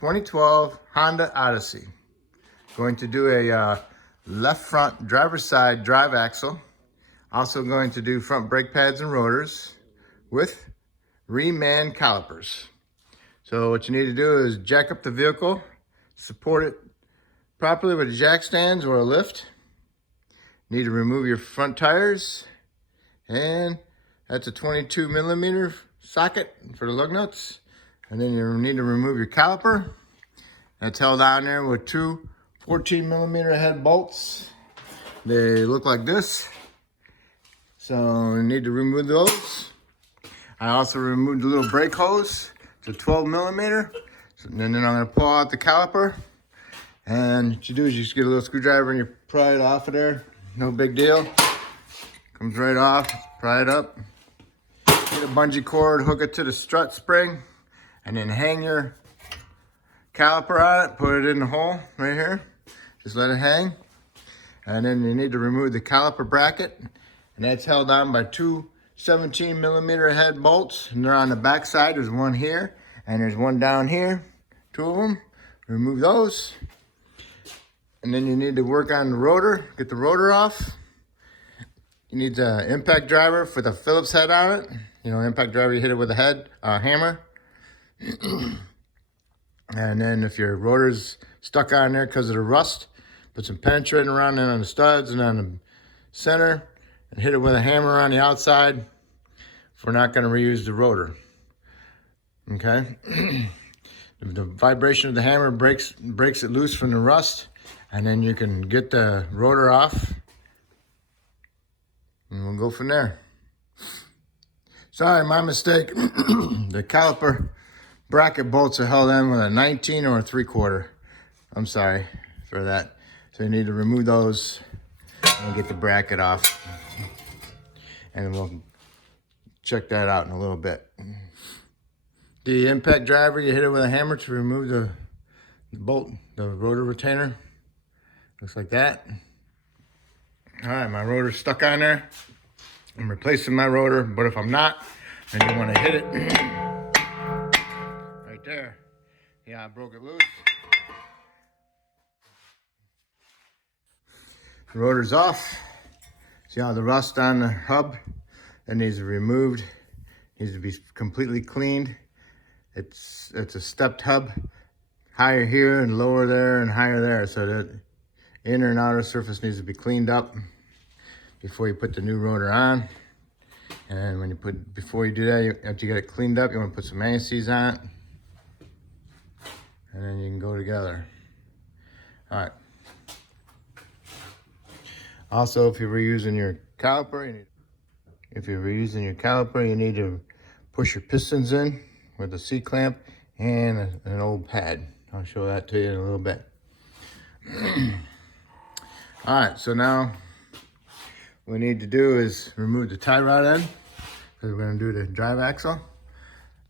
2012 Honda Odyssey. Going to do a left front driver's side drive axle. Also going to do front brake pads and rotors with reman calipers. So what you need to do is jack up the vehicle, support it properly with jack stands or a lift. You need to remove your front tires, and that's a 22 millimeter socket for the lug nuts. And then you need to remove your caliper. That's held down there with two 14 millimeter head bolts. They look like this. So you need to remove those. I also removed the little brake hose. It's a 12 millimeter. So then I'm gonna pull out the caliper. And what you do is you just get a little screwdriver and you pry it off of there. No big deal. Comes right off, pry it up. Get a bungee cord, hook it to the strut spring, and then hang your caliper on it, put it in the hole right here. Just let it hang. And then you need to remove the caliper bracket, and that's held on by two 17 millimeter head bolts, and they're on the back side. There's one here, and there's one down here, two of them. Remove those. And then you need to work on the rotor, get the rotor off. You need the impact driver for the Phillips head on it. You know, impact driver, you hit it with a hammer. And then if your rotor's stuck on there because of the rust, put some penetrating around it on the studs and on the center, and hit it with a hammer on the outside if we're not going to reuse the rotor. Okay? The vibration of the hammer breaks it loose from the rust, and then you can get the rotor off, and we'll go from there. Sorry, my mistake. The caliper bracket bolts are held in with a 19 or a 3/4. I'm sorry for that. So you need to remove those and get the bracket off. And we'll check that out in a little bit. The impact driver, you hit it with a hammer to remove the bolt, the rotor retainer. Looks like that. All right, my rotor's stuck on there. I'm replacing my rotor, but if I'm not, then you want to hit it right there. Yeah, I broke it loose. The rotor's off. See how the rust on the hub? That needs to be removed. Needs to be completely cleaned. It's a stepped hub, higher here and lower there and higher there, so that inner and outer surface needs to be cleaned up before you put the new rotor on. And before you do that, after you get it cleaned up, you want to put some anti-seize on it, and then you can go together. All right. Also, if you're reusing your caliper, you need to push your pistons in with a C-clamp and an old pad. I'll show that to you in a little bit. All right, so now what we need to do is remove the tie rod end, because we're going to do the drive axle.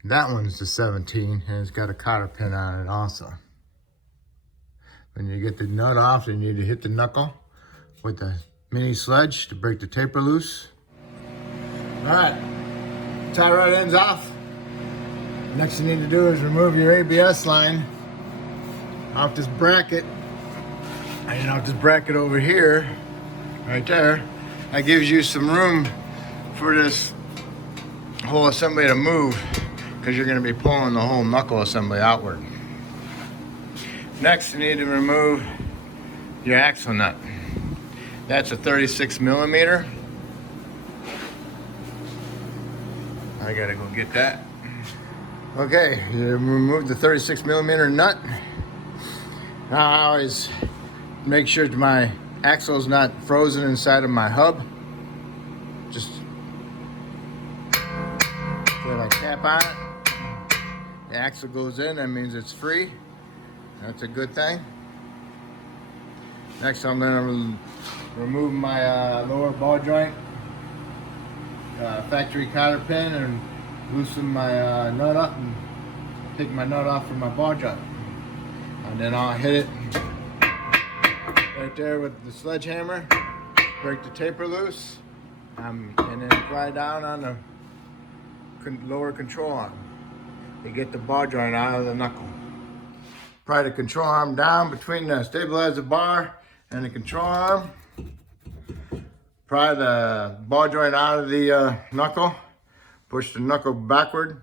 That one's the 17, and it's got a cotter pin on it also. When you get the nut off, you need to hit the knuckle with the mini sledge to break the taper loose. All right, tie rod end's off. Next you need to do is remove your ABS line off this bracket. And off this bracket over here, right there, that gives you some room for this whole assembly to move, because you're going to be pulling the whole knuckle assembly outward. Next, you need to remove your axle nut. That's a 36 millimeter. I gotta go get that. Okay, you remove the 36 millimeter nut. Now I always make sure that my axle is not frozen inside of my hub. Just put a cap on it. The axle goes in, that means it's free. That's a good thing. Next, I'm going to remove my lower ball joint, factory cotter pin, and loosen my nut up and take my nut off from my ball joint. And then I'll hit it right there with the sledgehammer, break the taper loose, and then slide down on the lower control arm to get the ball joint out of the knuckle. pry the control arm down between the stabilizer bar and the control arm. Pry the ball joint out of the knuckle. Push the knuckle backward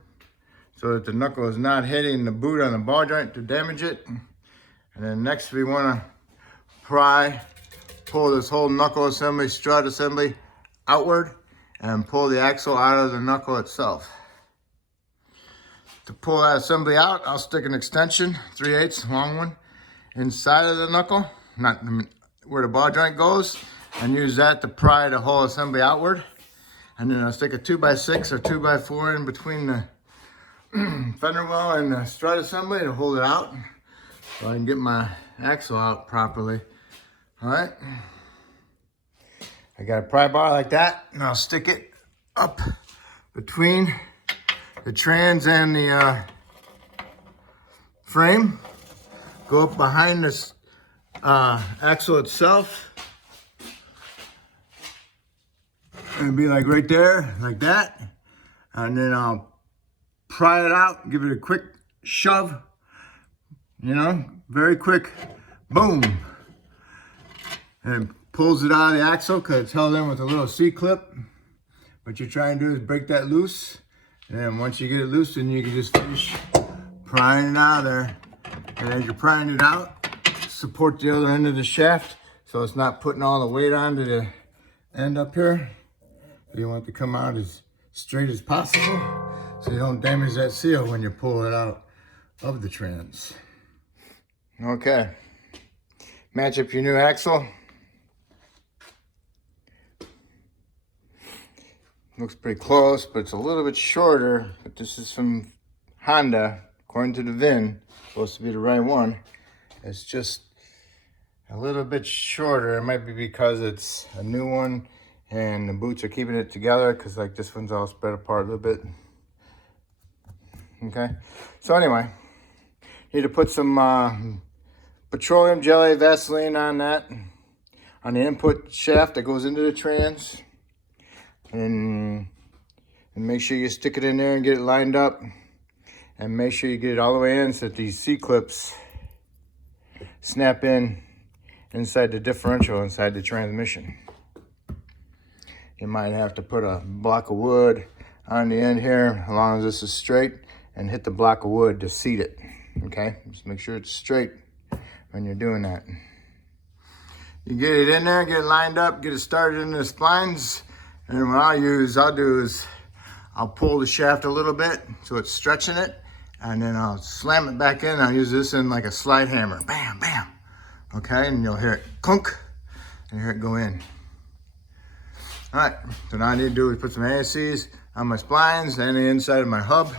so that the knuckle is not hitting the boot on the ball joint to damage it. And then next we want to pull this whole knuckle assembly, strut assembly outward and pull the axle out of the knuckle itself. To pull that assembly out, I'll stick an extension, 3/8 long one, inside of the knuckle, not where the ball joint goes, and use that to pry the whole assembly outward. And then I'll stick a 2x6 or 2x4 in between the fender well and the strut assembly to hold it out so I can get my axle out properly. All right. I got a pry bar like that, and I'll stick it up between the trans and the frame. Go up behind this axle itself. It'll be like right there, like that. And then I'll pry it out, give it a quick shove, you know, very quick, boom. And it pulls it out of the axle because it's held in with a little C-clip. What you're trying to do is break that loose. And then once you get it loose, then you can just finish prying it out of there. And as you're prying it out, support the other end of the shaft so it's not putting all the weight onto the end up here. You want it to come out as straight as possible so you don't damage that seal when you pull it out of the trans. Okay, match up your new axle. Looks pretty close, but it's a little bit shorter. But this is from Honda, according to the VIN, supposed to be the right one. It's just a little bit shorter. It might be because it's a new one and the boots are keeping it together, because like this one's all spread apart a little bit. Okay, so anyway, need to put some petroleum jelly Vaseline on that, on the input shaft that goes into the trans, and make sure you stick it in there and get it lined up, and make sure you get it all the way in so that these C-clips snap in inside the differential, inside the transmission. You might have to put a block of wood on the end here, as long as this is straight, and hit the block of wood to seat it, okay? Just make sure it's straight when you're doing that. You get it in there, get it lined up, get it started in the splines, and then what I'll do is I'll pull the shaft a little bit so it's stretching it, and then I'll slam it back in. I'll use this in like a slide hammer, bam, bam, okay? And you'll hear it clunk, and hear it go in. All right, so now I need to do is put some ASCs on my splines and the inside of my hub,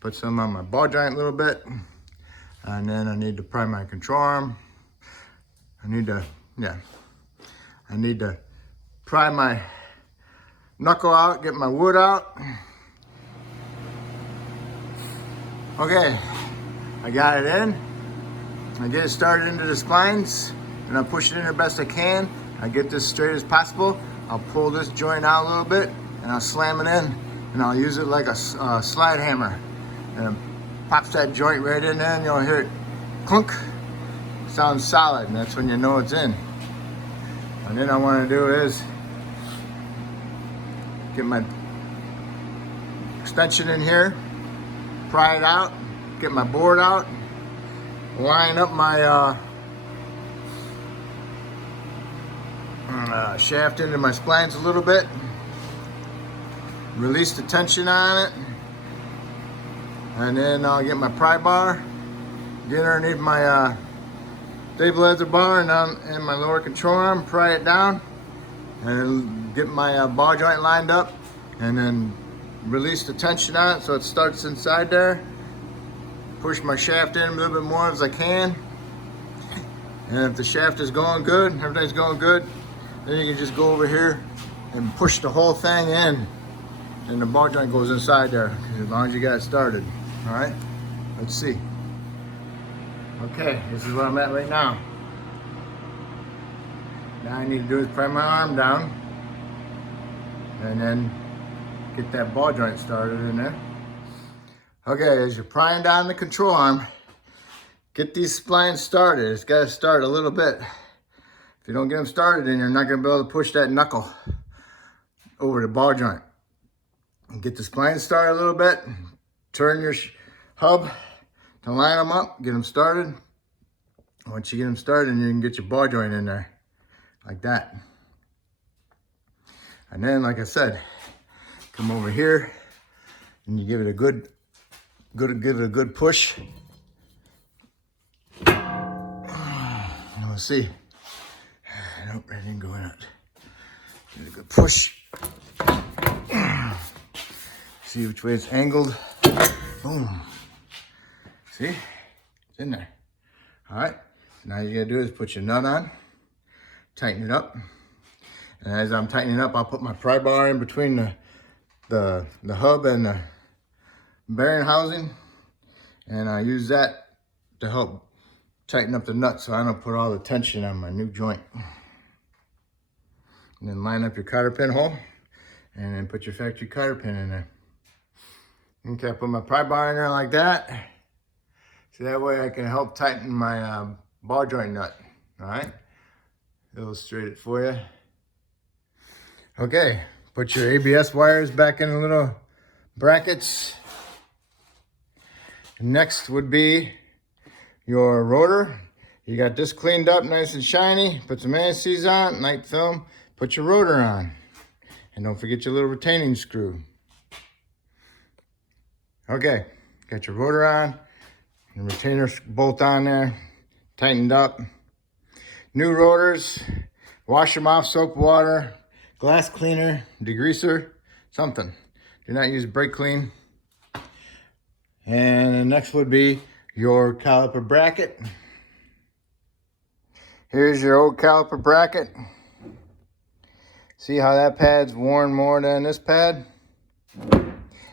put some on my ball joint a little bit, and then I need to pry my control arm. I need to pry my knuckle out, get my wood out. Okay, I got it in. I get it started into the splines, and I push it in the best I can. I get this straight as possible. I'll pull this joint out a little bit, and I'll slam it in, and I'll use it like a slide hammer. And it pops that joint right in there, and you'll hear it clunk. Sounds solid, and that's when you know it's in. And then I want to do is get my extension in here, pry it out, get my board out, line up my shaft into my splines a little bit, release the tension on it, and then I'll get my pry bar, get underneath my stabilizer bar and my lower control arm, pry it down, and get my ball joint lined up, and then release the tension on it so it starts inside there. Push my shaft in a little bit more as I can, and if the shaft is going good, everything's going good, then you can just go over here and push the whole thing in, and the ball joint goes inside there, as long as you got it started. All right, let's see. Okay, this is where I'm at right now. Now I need to do is pry my arm down, and then get that ball joint started in there. Okay, as you're prying down the control arm, get these splines started. It's got to start a little bit. If you don't get them started, then you're not going to be able to push that knuckle over the ball joint. Get the splines started a little bit. Turn your hub to line them up. Get them started. Once you get them started, you can get your ball joint in there like that. And then, like I said, come over here and you give it a good push. And we'll see. Nope, that didn't go in it. Give it a good push. See which way it's angled. Boom. See? It's in there. All right. Now all you gotta do is put your nut on, tighten it up. And as I'm tightening it up, I'll put my pry bar in between the hub and the bearing housing. And I use that to help tighten up the nut so I don't put all the tension on my new joint. And then line up your cotter pin hole and then put your factory cotter pin in there. Okay, I put my pry bar in there like that. So that way I can help tighten my ball joint nut, all right? Illustrate it for you. Okay, put your ABS wires back in the little brackets. Next would be your rotor. You got this cleaned up nice and shiny. Put some anti-seize on, night film. Put your rotor on. And don't forget your little retaining screw. Okay, got your rotor on. The retainer bolt on there. Tightened up. New rotors. Wash them off, soap water, glass cleaner, degreaser, something. Do not use brake clean. And the next would be your caliper bracket. Here's your old caliper bracket. See how that pad's worn more than this pad?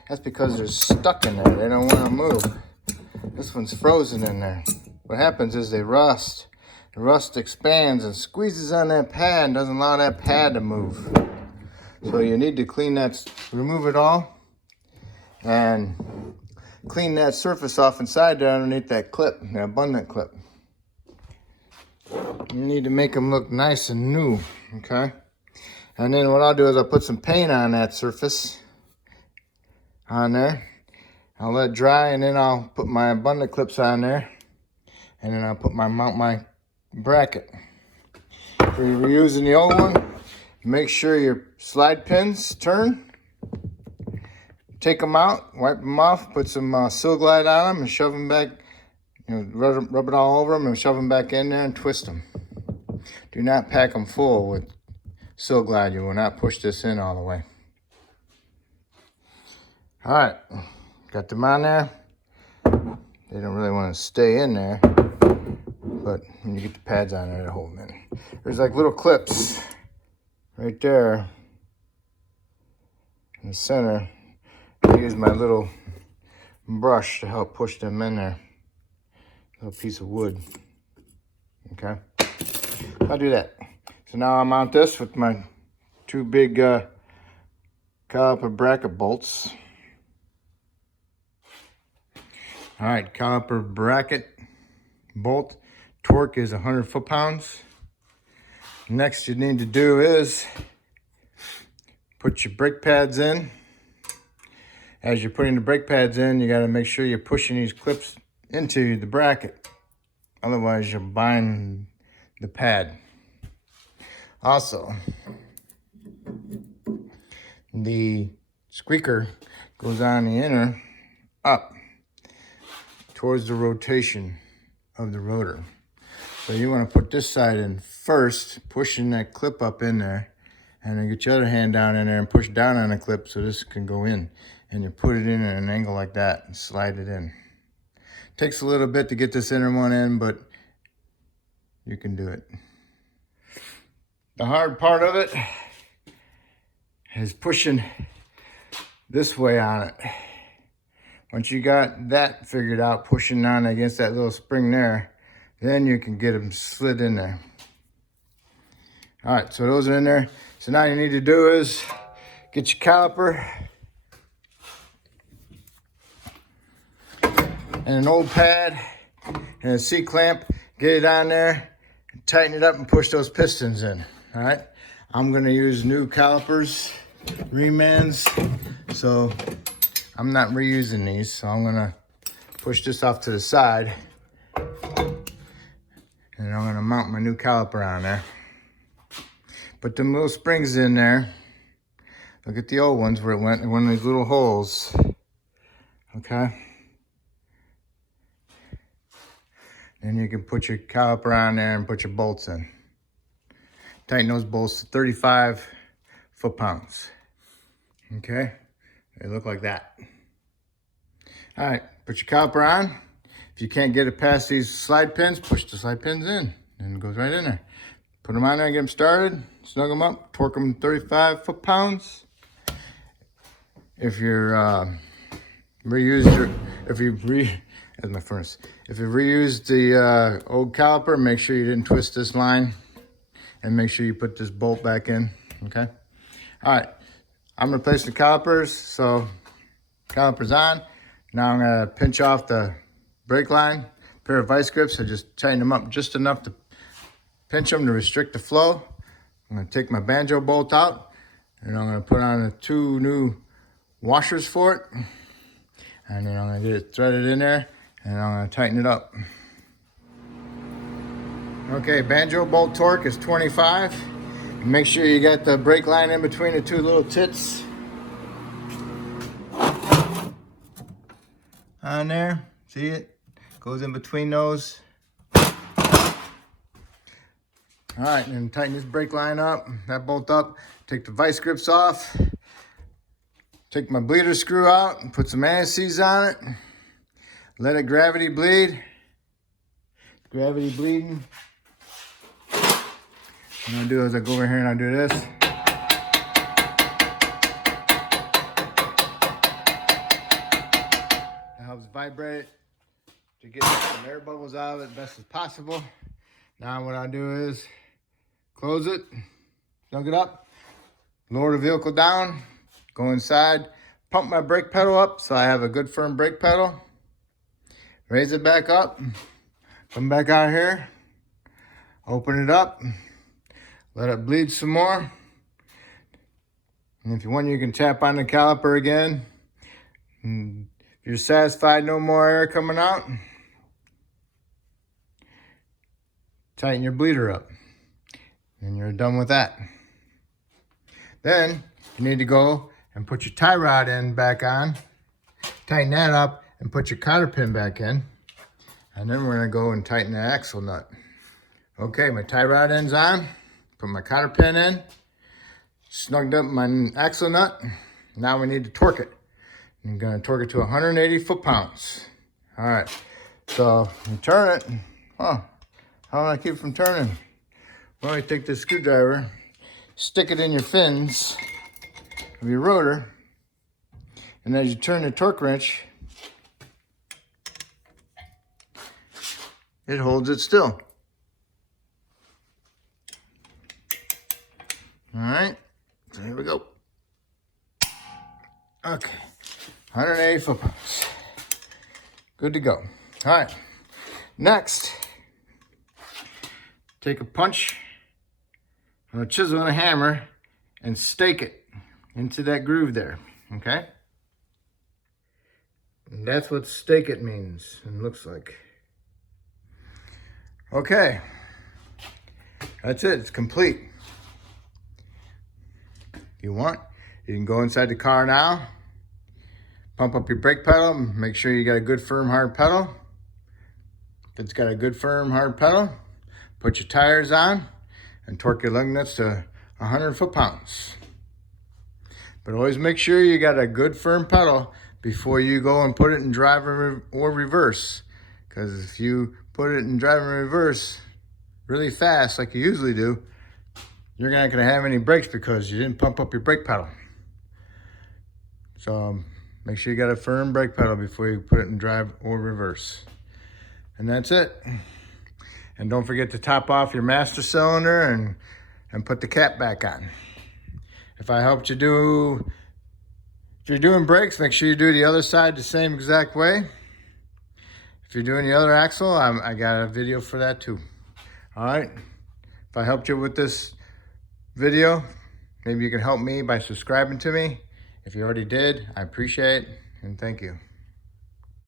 That's because they're stuck in there. They don't want to move. This one's frozen in there. What happens is they rust. The rust expands and squeezes on that pad and doesn't allow that pad to move. So you need to clean that, remove it all, and clean that surface off inside there underneath that clip, that abundant clip. You need to make them look nice and new, okay? And then what I'll do is I'll put some paint on that surface, on there. I'll let it dry, and then I'll put my abundant clips on there, and then I'll mount my bracket. If you're using the old one, make sure your slide pins turn. Take them out, wipe them off, put some Seal Glide on them, and shove them back. Rub it all over them and shove them back in there and twist them. Do not pack them full with Seal Glide. You will not push this in all the way. All right, got them on there. They don't really want to stay in there, but when you get the pads on there, they hold them in. There's like little clips right there in the center. I use my little brush to help push them in there. Little piece of wood. Okay, I'll do that. So now I'll mount this with my two big caliper bracket bolts. All right, caliper bracket bolt. Torque is 100 foot-pounds. Next you need to do is put your brake pads in. As you're putting the brake pads in, you got to make sure you're pushing these clips into the bracket. Otherwise, you'll bind the pad. Also, the squeaker goes on the inner up towards the rotation of the rotor. So you want to put this side in first, pushing that clip up in there, and then get your other hand down in there and push down on the clip so this can go in. And you put it in at an angle like that and slide it in. Takes a little bit to get this inner one in, but you can do it. The hard part of it is pushing this way on it. Once you got that figured out, pushing on against that little spring there, then you can get them slid in there. All right, so those are in there. So now you need to do is get your caliper and an old pad and a C-clamp, get it on there, tighten it up and push those pistons in, all right? I'm gonna use new calipers, remans, so I'm not reusing these, so I'm gonna push this off to the side, and I'm gonna mount my new caliper on there. Put them little springs in there. Look at the old ones where it went in one of these little holes, okay? Then you can put your caliper on there and put your bolts in. Tighten those bolts to 35 foot-pounds. Okay, they look like that. All right, put your caliper on. If you can't get it past these slide pins, push the slide pins in, and it goes right in there. Put them on there, get them started, snug them up, torque them 35 foot-pounds. If you're as my furnace. If you reused the old caliper, make sure you didn't twist this line, and make sure you put this bolt back in, okay? All right, I'm replacing the calipers, so calipers on. Now I'm gonna pinch off the brake line, pair of vice grips. I just tighten them up just enough to pinch them to restrict the flow. I'm gonna take my banjo bolt out, and I'm gonna put on the 2 new washers for it. And then I'm gonna get it threaded in there, and I'm gonna tighten it up. Okay, banjo bolt torque is 25. Make sure you got the brake line in between the 2 little tits on there. See it? Goes in between those. All right, and then tighten this brake line up, that bolt up. Take the vice grips off. Take my bleeder screw out and put some anti-seize on it. Let it gravity bleed. Gravity bleeding. What I'm gonna do is I go over here and I do this. It helps vibrate it to get some air bubbles out of it best as possible. Now what I do is close it, snug it up, lower the vehicle down, go inside, pump my brake pedal up so I have a good firm brake pedal. Raise it back up, come back out here, open it up, let it bleed some more. And if you want, you can tap on the caliper again. And if you're satisfied, no more air coming out, tighten your bleeder up. And you're done with that. Then you need to go and put your tie rod end back on, tighten that up, and put your cotter pin back in. And then we're gonna go and tighten the axle nut. Okay, my tie rod end's on, put my cotter pin in, snugged up my axle nut. Now we need to torque it. I'm gonna torque it to 180 foot-pounds. All right, so you turn it. Oh, how do I keep from turning? Well, you take this screwdriver, stick it in your fins of your rotor, and as you turn the torque wrench, it holds it still. All right, so here we go. Okay, 180 foot-pounds. Good to go. All right, next, take a punch, a chisel and a hammer, and stake it into that groove there, okay? And that's what stake it means and looks like. Okay, that's it, it's complete. If you want, you can go inside the car now, pump up your brake pedal, make sure you got a good firm hard pedal. If it's got a good firm hard pedal, put your tires on and torque your lug nuts to 100 foot-pounds. But always make sure you got a good firm pedal before you go and put it in drive or reverse. Because if you put it in drive and reverse really fast like you usually do, you're not gonna have any brakes because you didn't pump up your brake pedal. So make sure you got a firm brake pedal before you put it in drive or reverse. And that's it. And don't forget to top off your master cylinder and put the cap back on. If I helped you if you're doing brakes, make sure you do the other side the same exact way. If you're doing the other axle, I got a video for that too. All right, if I helped you with this video, maybe you can help me by subscribing to me. If you already did, I appreciate it, and thank you.